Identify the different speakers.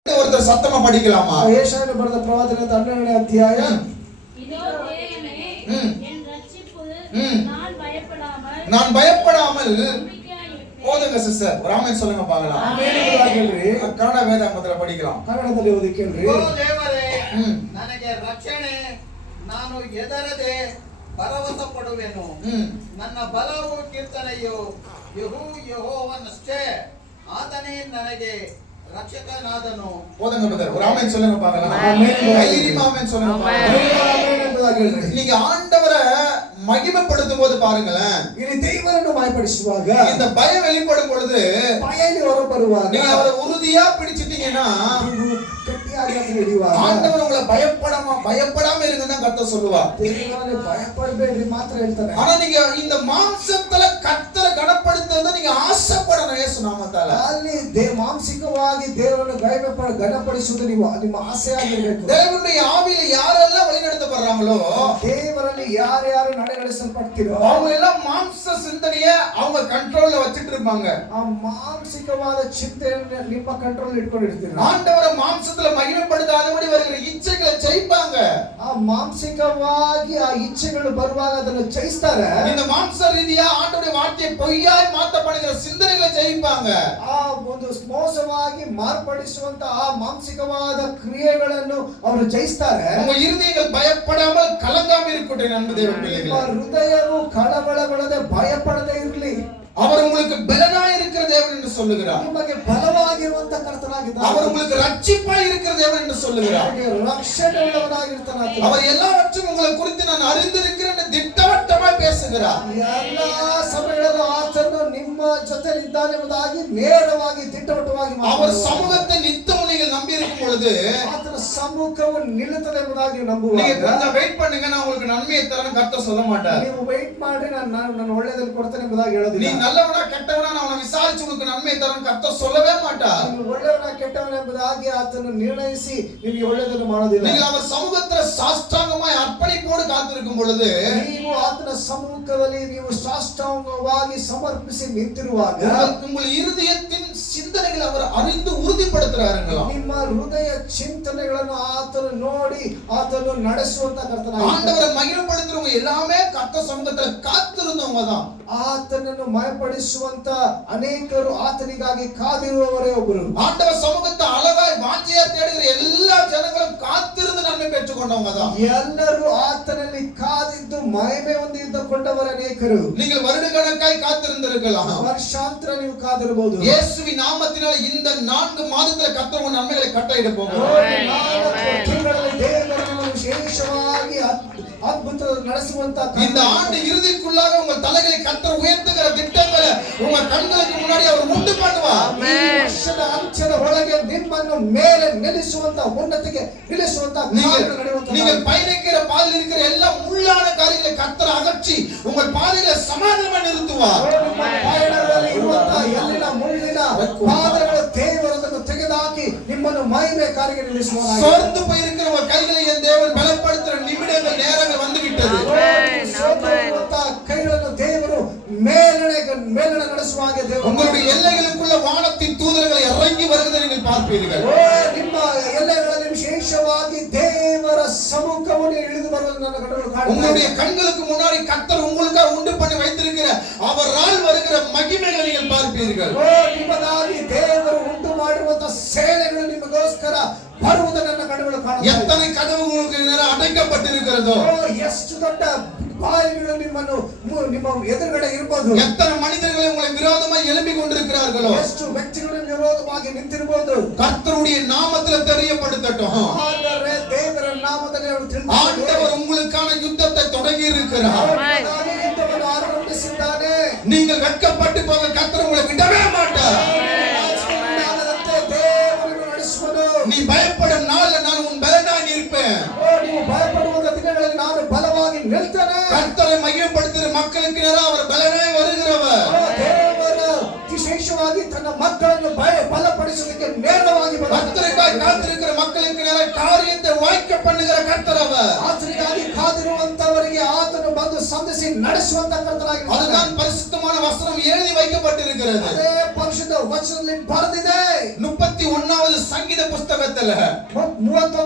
Speaker 1: ஒருத்தர் சத்தமா படிக்கலாமா?
Speaker 2: ஏசாயா பரத பிரவாதன 12ನೇ அத்தியாய.
Speaker 3: இதோ தேவனே என் ரட்சிப்பு
Speaker 1: நான் பயப்படாமல் ஓதுங்க சிஸ்டர். ராமன் சொல்லுங்க பார்க்கலாம்.
Speaker 2: ಆಮೆನ್.
Speaker 1: ಕನ್ನಡ ವೇದಾಂಗದಲ್ಲಿ படிக்கலாம்.
Speaker 2: ಕನ್ನಡದಲ್ಲಿ ಓದಿ ಕೇಳ್ರಿ.
Speaker 4: ಓ ದೇವರೇ, ನನಗೆ ರಕ್ಷಣೆ, ನಾನು ಹೆದರದೆ ಭರವಸೆ ಪಡುವೆನು. ನನ್ನ ಬಲವು ಕೀರ್ತನೆಯು ಯೆಹೋವನಷ್ಟೇ, ಆತನೇ ನನಗೆ ரட்சகநாதனோ.
Speaker 1: போதுங்க பிரதர். ஒரு ஆமென் சொல்லுங்க பார்க்கலாம்.
Speaker 2: ஆமென்.
Speaker 1: தைரியமா ஆமென் சொல்லுங்க பார்க்கலாம். நீங்க ஆண்டவரை மகிமைப்படுத்தும் போது பாருங்களேன்,
Speaker 2: இனி தேவனನ್ನು மகிமைப்படுத்துவாங்க.
Speaker 1: இந்த பயம் வெளிப்படும் பொழுது
Speaker 2: பயந்து வரப்படுவாங்க.
Speaker 1: நீங்க அவரை உறுதியா பிடிச்சிட்டீங்கன்னா
Speaker 2: கட்டியாக பிடிவாங்க.
Speaker 1: ஆண்டவர் உங்களை பயப்படாம இருங்கன்னு கர்த்தர் சொல்லுவார்.
Speaker 2: தேவனை பயப்படಬೇಡಿ ಮಾತ್ರ ಹೇಳ್ತಾರೆ.
Speaker 1: ஆனா நீங்க இந்த மாம்சத்துல கர்த்தரை கனப்படுத்துறத நீங்க ஆசைப்படணும். இயேசு நாமத்தால
Speaker 2: ಅಲ್ಲಿ ಮಾಂಸಿಕವಾಗಿ ದೇವರನ್ನು ಘನಪಡಿಸುವುದು ನಿಮ್ಮ ಆಸೆಯಾಗಿರಬೇಕು.
Speaker 1: தேவனுடைய ஆவியில யாரெல்லாம் வழிநடத்தப்படுறாங்களோ,
Speaker 2: தேவರಲ್ಲಿ ಯಾರು ನಡೆಸಲ್ಪಡ್ತಿರೋ
Speaker 1: அவங்க எல்லாம் மாம்ச சிந்தனைய அவங்க கண்ட்ரோல்ல வச்சிட்டு இருப்பாங்க.
Speaker 2: ಆ ಮಾಂಸಿಕವಾದ ಚಿಂತೆಯನ್ನು ನಿಮ್ಮ ಕಂಟ್ರೋಲ್ ಇಟ್ಕೊಂಡಿರ್ತೀರ.
Speaker 1: ஆண்டவரை மாம்சத்துல மகிமைப்படுத்தாதபடி வருகிற இச்சைகளை ஜெயிப்பாங்க.
Speaker 2: ಆ ಮಾಂಸಿಕವಾಗಿ ಆ ಇಚ್ಛೆಗಳು ಬರುವಾಗ ಅದನ್ನು ಜಯಿಸ್ತಾರೆ.
Speaker 1: இந்த மாம்ச ரீதியா ஆண்டவருடைய வார்த்தையை பொய்யாய் மாற்றப்படுகிற சிந்தனைகளை ஜெயிப்பாங்க.
Speaker 2: ಆ ಒಂದು ಮೋಸವಾಗಿ ಮಾರ್ಪಡಿಸುವಂತ ಆ ಮಾಂಸಿಕವಾದ ಕ್ರಿಯೆಗಳನ್ನು ಅವರು ಜಯಿಸ್ತಾರೆ.
Speaker 1: உங்க இருதயங்கள் பயப்படாமல் கலங்காம இருக்கட்டும் அன்பு தேவ பிள்ளைகளே.
Speaker 2: ಹೃದಯವು ಕಳವಳಗೊಳ್ಳದೆ ಭಯಪಡದೆ ಇರಲಿ.
Speaker 1: அவர் உங்களுக்கு பலனாய் இருக்கிற தேவன் என்று சொல்லுகிறார்.
Speaker 2: ನಿಮಗೆ ಬಲವಾಗಿರುವಂತ ಕರ್ತನಾಗಿದ್ದಾನೆ.
Speaker 1: அவர் உங்களுக்கு ரட்சிப்பாய் இருக்கிற தேவன் என்று சொல்லுகிறார்.
Speaker 2: ರಕ್ಷಣೆ ಉಳ್ಳವನಾಗಿರ್ತಾನೆ.
Speaker 1: அவர் எல்லாவற்றையும் உங்களை குறித்து நான் அறிந்திருக்கிறேன் என்று திட்டவட்டமாய் பேசுகிறார்.
Speaker 2: ಎಲ್ಲಾ ಸಮಯದಲ್ಲೂ ಆತನು ನಿಮ್ಮ ಜೊತೆ ಇದ್ದಾನೆ ಎಂಬುದಾಗಿ ನೇರವಾಗಿ ದಿಟ್ಟವಟ್ಟವಾಗಿ
Speaker 1: அவர் சமூகத்தை நித்தமும் நீங்கள் நம்பி இருக்கும் பொழுது
Speaker 2: ಆತನ ಸಮ್ಮುಖವು ನಿಲ್ಲುತ್ತದೆ ಎಂಬುದಾಗಿ ನಂಬುವಾಗ
Speaker 1: நீங்க கொஞ்சம் வெயிட் பண்ணுங்க, நான் உங்களுக்கு நன்மையை தரேன்னு கர்த்தர் சொல்ல மாட்டார்.
Speaker 2: ನೀವು ವೇಟ್ ಮಾಡಿ ನಾನು ಒಳ್ಳೆಯದನ್ನು ಕೊಡ್ತೇನೆ ಎಂಬುದಾಗಿ ಹೇಳೋದಿಲ್ಲ.
Speaker 1: நீ நல்லவனா கெட்டவனா நான் அவனை விசாரிச்சு உனக்கு நன்மையை தரேன்னு கர்த்தர் சொல்லவே மாட்டார்.
Speaker 2: ನೀವು ಒಳ್ಳೆಯವನ ಕೆಟ್ಟವನ ಎಂಬುದಾಗಿ ಆತನು ನಿರ್ಣಯಿಸಿ ನಿಮಗೆ ಒಳ್ಳೆಯದನ್ನು ಮಾಡೋದಿಲ್ಲ.
Speaker 1: நீங்கள் அவர் சமூகத்துல சாஷ்டாங்கமாய் அர்ப்பணிப்போடு காத்திருக்கும் பொழுது
Speaker 2: ನೀವು ಆತನ ಸಮ್ಮುಖದಲ್ಲಿ ನೀವು ಸಾಷ್ಟಾಂಗವಾಗಿ ಸಮರ್ಪಿಸಿ ನಿಂತಿರುವಾಗ
Speaker 1: உங்கள் இருதயத்தின் சிந்தனைகளை அவர் அறிந்து உறுதிப்படுத்துறாருங்களா.
Speaker 2: ನಿಮ್ಮ ಹೃದಯ ಚಿಂತನೆಗಳನ್ನು ಆತನು ನೋಡಿ ಆತನು ನಡೆಸುವಂತ ಕರ್ತನಾಗಿದ್ದಾನೆ.
Speaker 1: ஆண்டவரை மகிமைப்படுத்துறவங்க எல்லாமே கர்த்தர் சமூகத்துல காத்திருந்தவங்க தான்.
Speaker 2: ಆತನನ್ನು ಮಯಪಡಿಸುವಂತ ಅನೇಕರು ಆತನಿಗಾಗಿ ಕಾದಿರುವವರೇ ಒಬ್ಬರು.
Speaker 1: ஆண்டவர் சமூகத்தை அழகாய் வாஞ்சியா தேடுகிற எல்லா ஜனங்களும் காத்திருந்து நன்மை பெற்றுக்கொண்டவங்க தான்.
Speaker 2: ಎಲ್ಲರೂ ಆತನಲ್ಲಿ ಕಾದಿದ್ದು ಮಹಿಮೆ ಹೊಂದಿಕೊಂಡವರು ಅನೇಕರು.
Speaker 1: நீங்கள் வருடக்கணக்காய் காத்திருந்திருக்கலாம்.
Speaker 2: ವರ್ಷಾಂತರ ನೀವು ಕಾದಿರಬಹುದು.
Speaker 1: இயேசுவின் நாமத்தினால இந்த 4 மாதத்துல கர்த்தர் உங்க நன்மைகளை கட்டளையிட போகிறார்.
Speaker 2: 4 ತಿಂಗಳಲ್ಲಿ ದೇವರನ್ನು ವಿಶೇಷವಾಗಿ ಅದ್ಭುತ ನಡೆಸುವಂತ
Speaker 1: இந்த ஆண்டு இறுதிக்குள்ளாக உங்கள் தலைகளை கர்த்தர் உயர்த்துகிற திட்டங்களை உங்க கண்களுக்கு முன்னாடி அவர் உண்டு பண்ணுவார்.
Speaker 2: ವರ್ಷದ ಅಂತ್ಯದ ಒಳಗೆ ನಿಮ್ಮನ್ನು ಮೇಲೆ ನಿಲ್ಲಿಸುವಂತ ಉನ್ನತಿಗೆ ನಿಲ್ಲಿಸುವಂತ ಕಾರ್ಯಗಳು ನಡೆಯುವಂತ
Speaker 1: நீங்கள் பயணிக்கிற பாதையில் இருக்கிற எல்லா முள்ளான காரியங்களை கர்த்தர் அகற்றி உங்கள் பாதையில சமாதானமா நிறுத்துவார்.
Speaker 2: ಪಯಣದಲ್ಲಿ ಇರುವಂತ ಎಲ್ಲಿನ ಮುಳ್ಳಿನ ಪಾದಗಳ ದೇವರನ್ನು ತೆಗೆದುಹಾಕಿ ನಿಮ್ಮನ್ನು ಮಹಿಮೆ ಕಾರ್ಯಕ್ಕೆ ನಿಲ್ಲಿಸುವನು.
Speaker 1: ಸೋರ್ந்து போயிருக்கிற உங்க கைகளை என் தேவன் பலப்படுத்துற நிமிடங்கள் நேரங்கள் வந்து விட்டது.
Speaker 2: ಕೈಗಳನ್ನು ದೇವರು ಮೇಲನೆ ನಡೆಸುವ ಹಾಗೆ ದೇವರು
Speaker 1: உங்களுடைய எல்லைகளுக்குள்ள வானத்தின் தூதர்களை இறங்கி வருவதை நீங்கள் பார்ப்பீர்கள்.
Speaker 2: ನಿಮ್ಮ ಎಲ್ಲೆಗಳಲ್ಲಿ ವಿಶೇಷವಾಗಿ ದೇವರ ಸಮ್ಮುಖವನ್ನು ಇಳಿದು ಬರುವುದು ನನ್ನ ಕಣ್ಣುಗಳು ಕಾಣುತ್ತವೆ.
Speaker 1: உங்களுடைய கண்களுக்கு முன்னாடி கர்த்தர் உங்களுக்காக உண்டு பண்ணி வைத்திருக்கிற அவரால் வருகிற மகிமைகளை நீங்கள் பார்ப்பீர்கள்.
Speaker 2: ನಿಮಗಾಗಿ ದೇವರು ಉಂಟು ಮಾಡಿರುವಂತ ಸೇನೆಗಳು ನಿಮಗೋಸ್ಕರ ಬರುವುದನ್ನು ನನ್ನ ಕಣ್ಣುಗಳು ಕಾಣುತ್ತವೆ.
Speaker 1: எத்தனை கதவு உங்களுக்கு அடைக்கப்பட்டிருக்கிறதோ,
Speaker 2: ಎಷ್ಟು ದೊಡ್ಡ ಬಾಯಿಗಳು ನಿಮ್ಮ ಎದುರುಗಡೆ ಇರಬಹುದು.
Speaker 1: எத்தனை மனிதர்கள் உங்களை விரோதமாய் எழும்பிக் கொண்டிருக்கிறார்களோ,
Speaker 2: ಎಷ್ಟು ವ್ಯಕ್ತಿಗಳು ವಿರೋಧವಾಗಿ ನಿಂತಿರಬಹುದು.
Speaker 1: கர்த்தருடைய நாமத்துல தெரியப்படுத்தட்டும்.
Speaker 2: ಆದರೆ ದೇವರ ನಾಮದಲ್ಲಿ ಅವರು
Speaker 1: ஆண்டவர் உங்களுக்கான யுத்தத்தை தொடங்கி இருக்கிறார்.
Speaker 2: ಯುದ್ಧವನ್ನು ಆರಂಭಿಸಿದ್ದಾನೆ.
Speaker 1: நீங்கள் வெட்கப்பட்டு போக கர்த்தர் உங்களை விடவே மாட்டார். நீ பயப்படும் நாள்ல நான் உன் பலனாய் இருப்பேன்.
Speaker 2: ನೀವು ಭಯಪಡುವ ದಿನಗಳಲ್ಲಿ ನಾನು ಬಲವಾಗಿ ನಿಲ್ತೇನೆ.
Speaker 1: கர்த்தரை மகிமைப்படுத்துகிற மக்களுக்கு நேராக அவர் பலனாய் வருகிறவர்.
Speaker 2: ದೇವರು ವಿಶೇಷವಾಗಿ ತನ್ನ ಮಕ್ಕಳನ್ನು ಬಲಪಡಿಸುವುದಕ್ಕೆ ನೇರವಾಗಿ
Speaker 1: கர்த்தருக்காய் காத்திருக்கிற மக்களுக்கு நேராக காரியத்தை வாய்க்க பண்ணுகிற கர்த்தர் அவர்.
Speaker 2: ಆತನಿಗಾಗಿ ಕಾದಿರುವಂತವರಿಗೆ ಆತನು ಬಂದು ಸಂಧಿಸಿ ನಡೆಸುವಂತ ಕರ್ತನಾಗಿದ್ದಾನೆ.
Speaker 1: அதுதான் பரிசுத்தமான வசனம் எழுதி வைக்கப்பட்டிருக்கிறது.
Speaker 2: ಅದೇ ಪರಿಶುದ್ಧ ವಚನದಲ್ಲಿ ಬರೆದಿದೆ.
Speaker 1: 31வது சங்கீத புத்தகத்தில் ಕಾಲದಲ್ಲ
Speaker 2: ಮೂವತ್ತೊಂದು